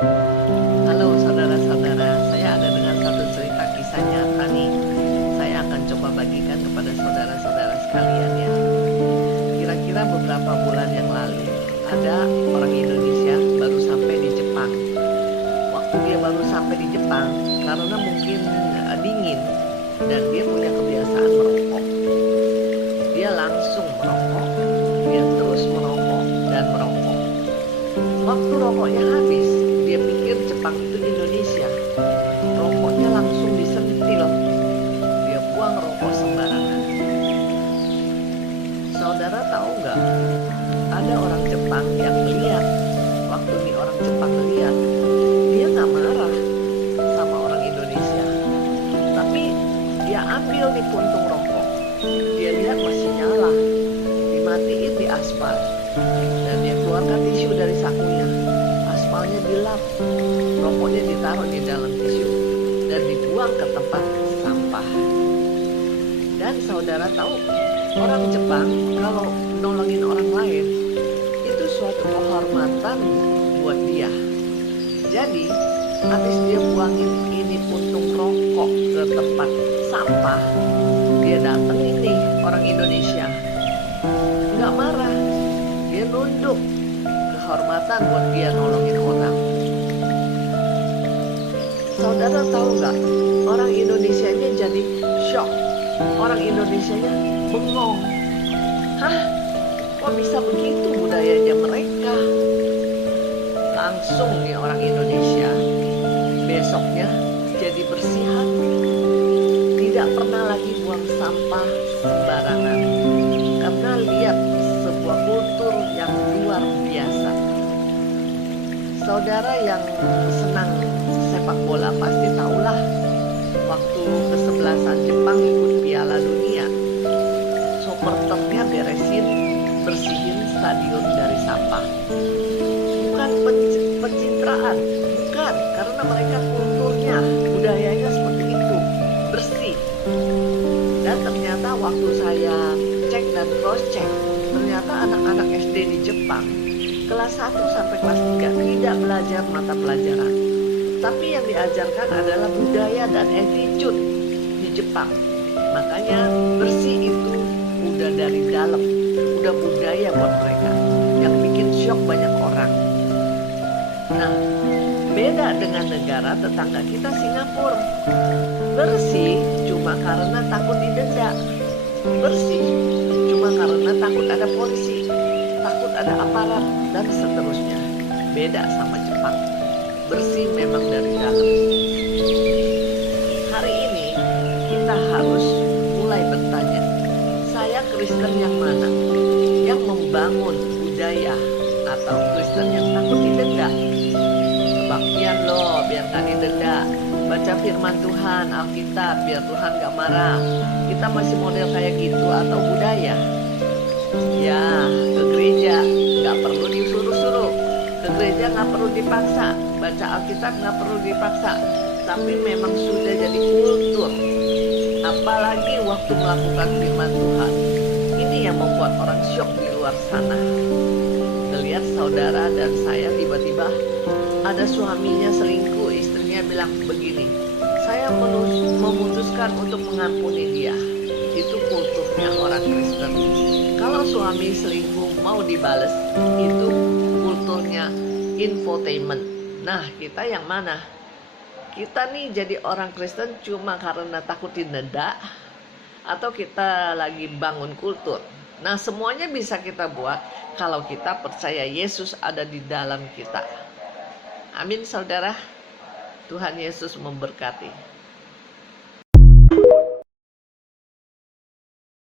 Halo saudara-saudara, saya ada dengan satu cerita kisah nyata nih. Saya akan coba bagikan kepada saudara-saudara sekalian ya. Kira-kira beberapa bulan yang lalu, ada orang Indonesia baru sampai di Jepang. Waktu dia baru sampai di Jepang, karena mungkin dingin dan dia punya kebiasaan merokok. Dia langsung merokok, dia terus merokok dan merokok. Waktu rokoknya habis, dia pikir Jepang itu Indonesia. Rokoknya langsung disentil. Dia buang rokok sembarangan. Saudara tahu nggak? Ada orang Jepang yang melihat. Waktu nih orang Jepang melihat, dia nggak marah sama orang Indonesia. Tapi dia ambil nih puntung rokok. Dia lihat masih nyala. Dimatiin di aspal. Dan dia keluarkan tisu dari sakunya. Aspalnya dilap, rokoknya ditaruh di dalam tisu dan dibuang ke tempat sampah. Dan saudara tahu, orang Jepang kalau nolongin orang lain itu suatu kehormatan buat dia. Jadi habis dia buangin ini puntung rokok ke tempat sampah, dia datang ini orang Indonesia nggak marah, dia nunduk. Kehormatan buat dia nolongin orang. Saudara tahu nggak? Orang Indonesianya jadi shock. Orang Indonesianya bengong. Hah? Kok bisa begitu budayanya mereka? Langsung nih orang Indonesia besoknya jadi bersih hati. Tidak pernah lagi buang sampah sembarangan. Karena lihat sebuah kultur yang luar biasa. Saudara yang senang sepak bola pasti tahulah waktu kesebelasan Jepang ikut Piala Dunia, supporternya bersihin stadion dari sampah. Bukan pencitraan, bukan, karena mereka kulturnya, budayanya seperti itu, bersih. Dan ternyata waktu saya cek dan cross check, ternyata anak-anak SD di Jepang kelas 1 sampai kelas 3 tidak belajar mata pelajaran. Tapi yang diajarkan adalah budaya dan attitude di Jepang. Makanya bersih itu udah dari dalam, udah budaya buat mereka. Yang bikin shock banyak orang. Nah, beda dengan negara tetangga kita Singapura. Bersih cuma karena takut didenda. Bersih cuma karena takut ada polisi, takut ada aparat, dan seterusnya. Beda sama Jepang. Bersih memang dari dalam. Hari ini kita harus mulai bertanya, saya Kristen yang mana? Yang membangun budaya atau Kristen yang takut didenda? Kebaktian loh, biar gak didenda. Baca firman Tuhan, Alkitab, biar Tuhan gak marah. Kita masih model kayak gitu atau budaya? Ya, ke gereja gak perlu disuruh-suruh. Ke gereja gak perlu dipaksa. Baca Alkitab gak perlu dipaksa. Tapi memang sudah jadi kultur. Apalagi waktu melakukan firman Tuhan. Ini yang membuat orang syok di luar sana. Melihat saudara dan saya tiba-tiba ada suaminya selingkuh, istrinya bilang begini, saya memutuskan untuk mengampuni dia. Itu kulturnya orang Kristen. Kalau suami selingkuh mau dibales, itu kulturnya infotainment. Nah, kita yang mana? Kita nih jadi orang Kristen cuma karena takut didenda, atau kita lagi bangun kultur? Nah, semuanya bisa kita buat kalau kita percaya Yesus ada di dalam kita. Amin saudara. Tuhan Yesus memberkati.